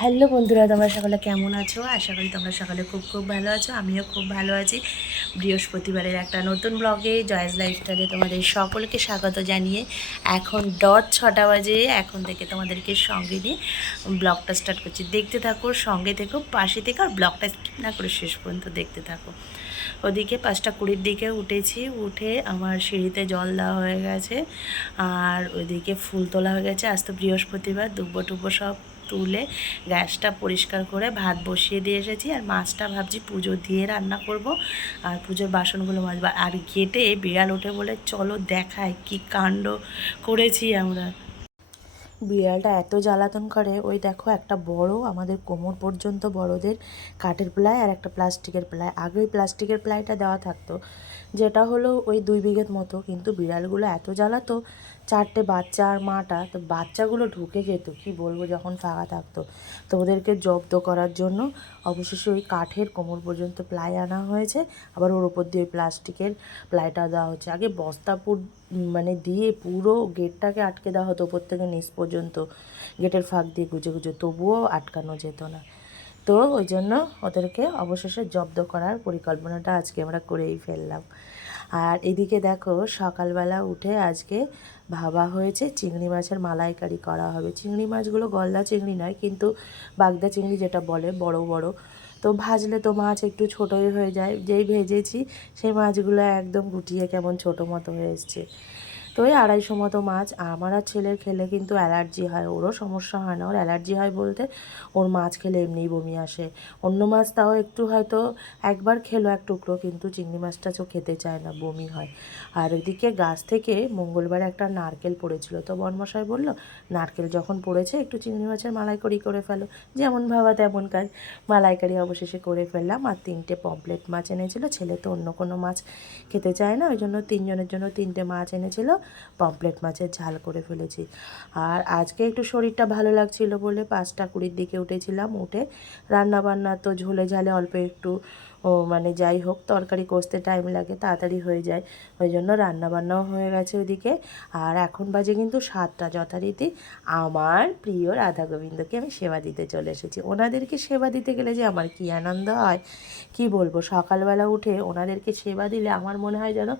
Hello বন্ধুরা, তোমরা সকলে কেমন আছো? আশা করি তোমরা সকলে খুব খুব ভালো আছো। আমিও খুব ভালো আছি। বৃহস্পতিবারের একটা নতুন ব্লগে জয়েস লাইফস্টাইলে তোমাদের সকলকে স্বাগত জানিয়ে এখন 6:00 বাজে। এখন থেকে তোমাদেরকে সঙ্গে নিয়ে ব্লগটা স্টার্ট করছি। দেখতে থাকো, সঙ্গে থেকো, পাশে থেকে, আর ব্লগটা স্কিপ না করে শেষ পর্যন্ত দেখতে থাকো। ওদিকে 5:20 দিকে উঠেছি, উঠে আমার সিঁড়িতে জল দেওয়া হয়ে গেছে, আর ওইদিকে ফুল তোলা হয়ে গেছে। আজ তো বৃহস্পতিবার, দুব্বো টুব্বো সব তুলে গ্যাসটা পরিষ্কার করে ভাত বসিয়ে দিয়ে এসেছি। আর মাছটা ভাবছি পুজো দিয়ে রান্না করব, আর পুজোর বাসনগুলো মাজবো। আর গেটে বিড়াল ওঠে বলে চলো দেখায় কি কাণ্ড করেছি আমরা। বিড়ালটা এত জ্বালাতন করে, ওই দেখো একটা বড় আমাদের কোমর পর্যন্ত বড়দের কাঠের প্লাই আর একটা প্লাস্টিকের প্লাই। আগে ওই প্লাস্টিকের প্লাইটা দেওয়া থাকতো, যেটা হলো ওই 2 বিঘের মতো, কিন্তু বিড়ালগুলো এত জ্বালাতো। 4টে বাচ্চা আর মাটা, তো বাচ্চাগুলো ঢুকে যেত, কি বলবো, যখন ফাঁকা থাকতো। তো ওদেরকে জব্দ করার জন্য অবশেষে ওই কাঠের কোমর পর্যন্ত প্লাই আনা হয়েছে, আবার ওর ওপর দিয়ে ওই প্লাস্টিকের প্লাইটা দেওয়া হচ্ছে। আগে বস্তাপুর মানে দিয়ে পুরো গেটটাকে আটকে দেওয়া হতো ওপর থেকে নিচ পর্যন্ত, গেটের ফাঁক দিয়ে গুজে গুজে, তবুও আটকানো যেত না। তো ওই জন্য ওদেরকে অবশেষে জব্দ করার পরিকল্পনাটা আজকে আমরা করেই ফেললাম। আর এদিকে দেখো, সকালবেলা উঠে আজকে ভাবা হয়েছে চিংড়ি মাছের মালাইকারি করা হবে। চিংড়ি মাছগুলো গলদা চিংড়ি নয়, কিন্তু বাগদা চিংড়ি যেটা বলে, বড় বড়। তো ভাজলে তো মাছ একটু ছোটোই হয়ে যায়, যেই ভেজেছি সেই মাছগুলো একদম গুটিয়ে কেমন ছোটো মতো হয়ে এসছে। তো ওই 250 মতো মাছ। আমার আর ছেলের খেলে কিন্তু অ্যালার্জি হয়, ওরও সমস্যা হয় না। ওর অ্যালার্জি হয় বলতে ওর মাছ খেলে এমনিই বমি আসে। অন্য মাছ তাও একটু হয়তো একবার খেলো এক টুকরো, কিন্তু চিংড়ি মাছটা চো খেতে চায় না, বমি হয়। আর ওইদিকে গাছ থেকে মঙ্গলবারে একটা নারকেল পড়েছিল, তো বর্মশাই বলল নারকেল যখন পড়েছে একটু চিংড়ি মাছের মালাইকারি করে ফেলো। যেমন ভাবা তেমন কাজ, মালাইকারি অবশেষে করে ফেললাম। আর 3টে পমপ্লেট মাছ এনেছিল, ছেলে তো অন্য কোনো মাছ খেতে চায় না, ওই জন্য 3জনের জন্য 3টে মাছ এনেছিল, পমপ্লেট মাছের ঝাল করে ফেলেছি। আর আজকে একটু শরীরটা ভালো লাগছিল বলে 5:20 দিকে উঠেছিলাম। উঠে রান্নাবান্না তো ঝোলে ঝালে অল্প একটু মানে যাই হোক, তরকারি কষতে টাইম লাগে, তাড়াতাড়ি হয়ে যায়, ওই জন্য রান্নাবান্নাও হয়ে গেছে ওইদিকে। আর এখন বাজে কিন্তু 7টা, যথারীতি আমার প্রিয় রাধা গোবিন্দকে আমি সেবা দিতে চলে এসেছি। ওনাদেরকে সেবা দিতে গেলে যে আমার কী আনন্দ হয় কি বলবো। সকালবেলা উঠে ওনাদেরকে সেবা দিলে আমার মনে হয় যেন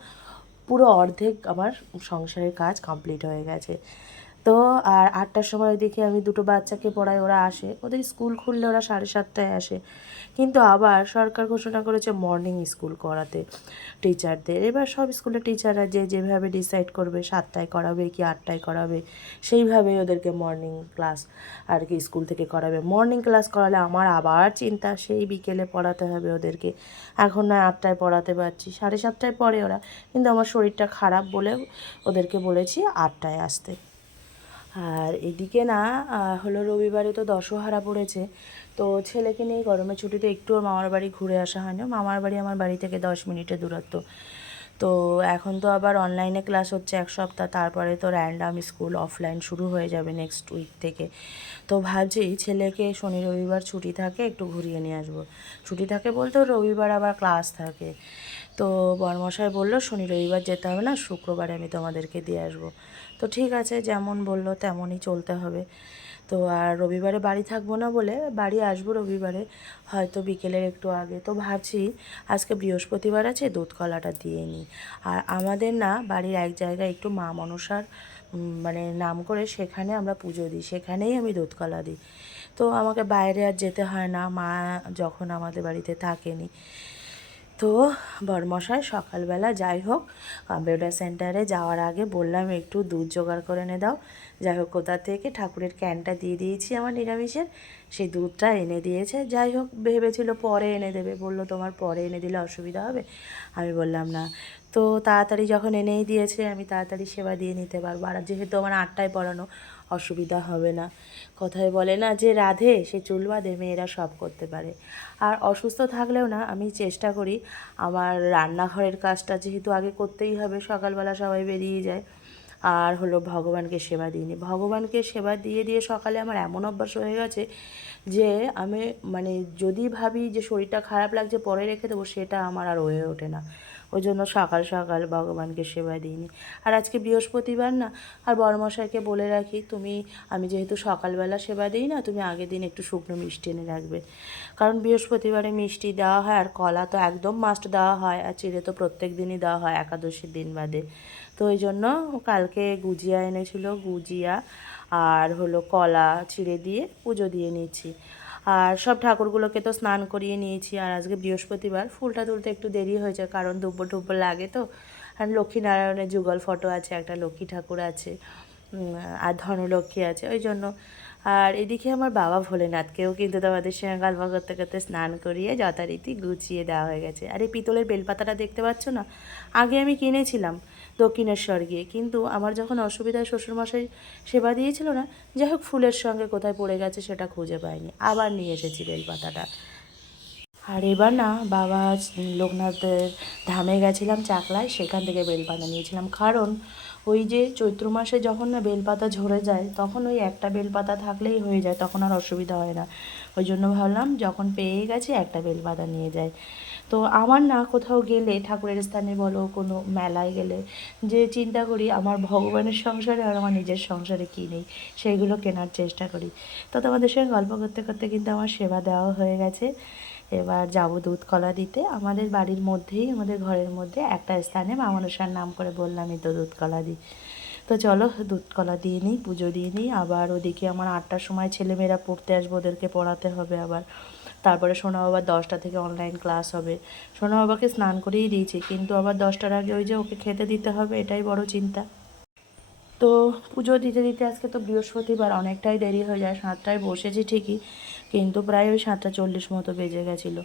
পুরো অর্ধেক আমার সংসারের কাজ কমপ্লিট হয়ে গেছে। তো আর 8টার সময় ওইদিকে আমি দুটো বাচ্চাকে পড়াই, ওরা আসে, ওদের স্কুল খুললে ওরা 7:30টায় আসে। কিন্তু আবার সরকার ঘোষণা করেছে মর্নিং স্কুল করাতে টিচারদের। এবার সব স্কুলের টিচাররা যে যেভাবে ডিসাইড করবে 7টায় করাবে কি 8টায় করাবে, সেইভাবেই ওদেরকে মর্নিং ক্লাস আর কি স্কুল থেকে করাবে। মর্নিং ক্লাস করালে আমার আবার চিন্তা, সেই বিকেলে পড়াতে হবে ওদেরকে। এখন না 8টায় পড়াতে পারছি, 7:30টায় পড়ে ওরা, কিন্তু আমার শরীরটা খারাপ বলে ওদেরকে বলেছি 8টায় আসতে। আর এদিকে না হলো রবিবারে তো দশহারা পড়েছে, তো ছেলেকে নিয়ে গরমের ছুটিতে একটু ওর মামার বাড়ি ঘুরে আসা হয়নি। মামার বাড়ি আমার বাড়ি থেকে 10 মিনিটের দূরত্ব। তো এখন তো আবার অনলাইনে ক্লাস হচ্ছে 1 সপ্তাহ, তারপরে তো র্যান্ডাম স্কুল অফলাইন শুরু হয়ে যাবে নেক্সট উইক থেকে। তো ভাবছি ছেলেকে শনি রবিবার ছুটি থাকে, একটু ঘুরিয়ে নিয়ে আসবো। ছুটি থাকে বলতে রবিবার আবার ক্লাস থাকে। তো বরমশাই বললো শনি রবিবার যেতে হবে না, শুক্রবারে আমি তোমাদেরকে দিয়ে আসবো। তো ঠিক আছে, যেমন বললো তেমনই চলতে হবে। তো আর রবিবারে বাড়ি থাকবো না বলে বাড়ি আসবো রবিবারে, হয়তো বিকেলের একটু আগে। তো ভাবছি আজকে বৃহস্পতিবার আছে, দুধ কলাটা দিয়ে নিই। আর আমাদের না বাড়ির এক জায়গায় একটু মা মনসার মানে নাম করে সেখানে আমরা পুজো দিই, সেখানেই আমি দুধ কলা দিই। তো আমাকে বাইরে আর যেতে হয় না, মা যখন আমাদের বাড়িতে থাকেনি। তো বরমশাই সকালবেলা যাই হোক কম্পিউটার সেন্টারে যাওয়ার আগে বললাম একটু দুধ জোগাড় করে এনে দাও। যাই হোক কোথা থেকে ঠাকুরের ক্যানটা দিয়ে দিয়েছি আমার নিরামিষের, সেই দুধটা এনে দিয়েছে। যাই হোক ভেবেছিল পরে এনে দেবে, বললো তোমার পরে এনে দিলে অসুবিধা হবে। আমি বললাম না। তো তাড়াতাড়ি যখন এনেই দিয়েছে আমি তাড়াতাড়ি সেবা দিয়ে নিতে পারবো, আর যেহেতু আমার 8টায় পড়ানো, অসুবিধা হবে না। কথায় বলে না যে রাধে সে চুল বাঁধে, মেয়েরা সব করতে পারে। আর অসুস্থ থাকলেও না আমি চেষ্টা করি আমার রান্নাঘরের কাজটা যেহেতু আগে করতেই হবে, সকালবেলা সবাই বেরিয়ে যায়, আর হলো ভগবানকে সেবা দিয়ে নিই। ভগবানকে সেবা দিয়ে দিয়ে সকালে আমার এমন অভ্যাস হয়ে গেছে যে আমি মানে যদি ভাবি যে শরীরটা খারাপ লাগছে পরে রেখে দেবো, সেটা আমার আর হয়ে ওঠে না। ওই জন্য সকাল সকাল ভগবানকে সেবা দিইনি। আর আজকে বৃহস্পতিবার না, আর বড়মশাইকে বলে রাখি, আমি যেহেতু সকালবেলা সেবা দিই না, তুমি আগের দিন একটু শুকনো মিষ্টি এনে রাখবে, কারণ বৃহস্পতিবারে মিষ্টি দেওয়া হয়, আর কলা তো একদম মাস্ট দেওয়া হয়, আর চিড়ে তো প্রত্যেক দিনই দেওয়া হয় একাদশীর দিন বাদে। তো ওই জন্য কালকে গুজিয়া এনেছিল, গুজিয়া আর হলো কলা চিড়ে দিয়ে পুজো দিয়ে নিচ্ছি। আর সব ঠাকুরগুলোকে তো স্নান করিয়ে নিয়েছি। আর আজকে বৃহস্পতিবার, ফুলটা তুলতে একটু দেরি হয়েছে, কারণ দুব্বো টুব্বো লাগে তো। আর লক্ষ্মীনারায়ণের যুগল ফটো আছে, একটা লক্ষ্মী ঠাকুর আছে, আর ধনলক্ষ্মী আছে, ওই জন্য। আর এদিকে আমার বাবা ভোলেনাথকেও কিন্তু তোমাদের সঙ্গে গল্প করতে করতে স্নান করিয়ে যথারীতি গুছিয়ে দেওয়া হয়ে গেছে। আর এই পিতলের বেলপাতাটা দেখতে পাচ্ছ না, আগে আমি কিনেছিলাম দক্ষিণেশ্বর গিয়ে, কিন্তু আমার যখন অসুবিধায় শ্বশুরমশাই সেবা দিয়েছিল না, যাই হোক ফুলের সঙ্গে কোথায় পড়ে গেছে সেটা খুঁজে পাইনি, আবার নিয়ে এসেছি বেলপাতাটা। আর এবার না বাবা লোকনাথের ধামে গেছিলাম চাকলায়, সেখান থেকে বেলপাতা নিয়েছিলাম, কারণ ওই যে চৈত্র মাসে যখন না বেলপাতা ঝরে যায়, তখন ওই একটা বেলপাতা থাকলেই হয়ে যায়, তখন আর অসুবিধা হয় না। ওই জন্য ভাবলাম যখন পেয়ে গেছি একটা বেলপাতা নিয়ে যাই। তো আমার না কোথাও গেলে, ঠাকুরের স্থানে বলো, কোনো মেলায় গেলে, যে চিন্তা করি আমার ভগবানের সংসারে আর আমার নিজের সংসারে কী নেই, সেইগুলো কেনার চেষ্টা করি। তো তোমাদের সঙ্গে গল্প করতে করতে কিন্তু আমার সেবা দেওয়া হয়ে গেছে। এবার যাব দুধ কলা দিতে। আমাদের বাড়ির মধ্যেই, আমাদের ঘরের মধ্যে একটা স্থানে মা মনসার নাম করে বললামই তো দুধ কলা দিই। তো চলো দুধ কলা দিয়ে নিই, পুজো দিয়ে নিই। আবার ওদিকে আমার 8টার সময় ছেলেমেয়েরা পড়তে আসবে, ওদেরকে পড়াতে হবে আবার। তারপরে সোনা বাবার 10টা থেকে অনলাইন ক্লাস হবে। সোনা বাবাকে স্নান করিয়ে দিয়েছি, কিন্তু আবার 10টার আগে ওই যে ওকে খেতে দিতে হবে, এটাই বড় চিন্তা। তো পুজো দিতে দিতে আজকে তো বৃহস্পতিবার, অনেকটাই দেরি হয়ে যায়। 7টায় বসেছি ঠিকই, কিন্তু প্রায় ওই 7টা 40 মতো বেজে গেছিলো।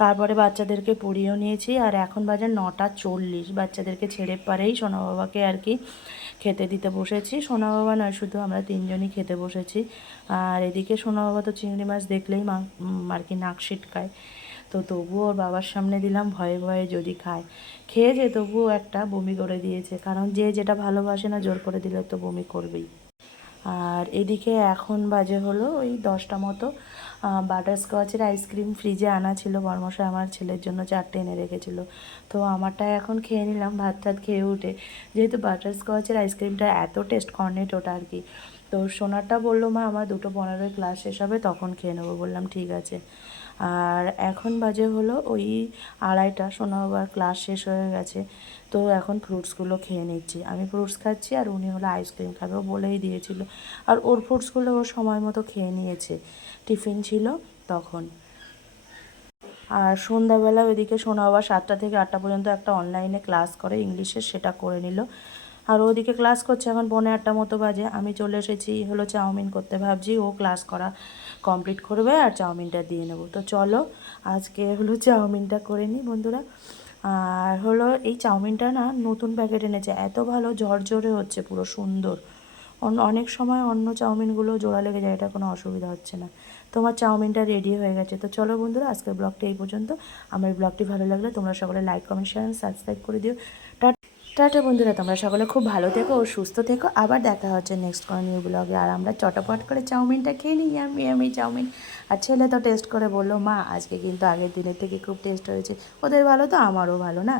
তারপরে বাচ্চাদেরকে পড়িয়েও নিয়েছি, আর এখন বাজে 9টা 40। বাচ্চাদেরকে ছেড়ে পারেই সোনা বাবাকে আর কি খেতে দিতে বসেছি। সোনা বাবা নয়, শুধু আমরা তিনজনই খেতে বসেছি। আর এদিকে সোনা বাবা তো চিংড়ি মাছ দেখলেই আর কি নাক সিটকায়। তো তবুও ওর বাবার সামনে দিলাম, ভয়ে ভয়ে যদি খায়। খেয়েছে, তবুও একটা বমি করে দিয়েছে, কারণ যে যেটা ভালোবাসে না, জোর করে দিলে তো বমি করবেই। আর এদিকে এখন বাজে হলো ওই 10টা মতো। বাটারস্কচের আইসক্রিম ফ্রিজে আনা ছিল, বর্মশাই আমার ছেলের জন্য 4টে এনে রেখেছিল। তো আমারটা এখন খেয়ে নিলাম ভাত টাত খেয়ে উঠে, যেহেতু বাটারস্কচের আইসক্রিমটা এত টেস্ট, কর্নেট ওটা আর কি। তো সোনারটা বললো, মা আমার 2:15 ক্লাস শেষ হবে, তখন খেয়ে নেবো। বললাম ঠিক আছে। আর এখন বাজে হলো ওই 2:30। সোনা বাবার ক্লাস শেষ হয়ে গেছে, তো এখন ফ্রুটসগুলো খেয়ে নিচ্ছি। আমি ফ্রুটস খাচ্ছি, আর উনি হলো আইসক্রিম খাবে, ও বলেই দিয়েছিল। আর ওর ফ্রুটসগুলো ওর সময় মতো খেয়ে নিয়েছে, টিফিন ছিল তখন। আর সন্ধ্যাবেলা ওইদিকে সোনা বাবা 7টা থেকে 8টা পর্যন্ত একটা অনলাইনে ক্লাস করে ইংলিশের, সেটা করে নিল। আর ওদিকে ক্লাস করছে, এখন 7:45 মতো বাজে। আমি চলে এসেছি হলো চাউমিন করতে, ভাবছি ও ক্লাস করা কমপ্লিট করবে আর চাউমিনটা দিয়ে নেবো। তো চলো আজকে হলো চাউমিনটা করে নিই বন্ধুরা। আর হলো এই চাউমিনটা না নতুন প্যাকেট এনেছে, এত ভালো ঝরঝরে হচ্ছে, পুরো সুন্দর। অনেক সময় অন্য চাউমিনগুলো জোড়া লেগে যায়, এটা কোনো অসুবিধা হচ্ছে না। তোমার চাউমিনটা রেডি হয়ে গেছে। তো চলো বন্ধুরা, আজকের ব্লগটা এই পর্যন্ত। আমার ব্লগটি ভালো লাগলে তোমরা সকলে লাইক কমেন্ট শেয়ার সাবস্ক্রাইব করে দিও। টাটা বন্ধুরা, তোমরা সকলে খুব ভালো থেকো ও সুস্থ থেকো। আবার দেখা হচ্ছে নেক্সট কোনো নিউ ব্লগে। আর আমরা চটপট করে চাউমিনটা খেয়ে নিই, আমি চাউমিন। আর ছেলে তো টেস্ট করে বললো, মা আজকে কিন্তু আগের দিনের থেকে খুব টেস্ট হয়েছে। ওদের ভালো তো আমারও ভালো না।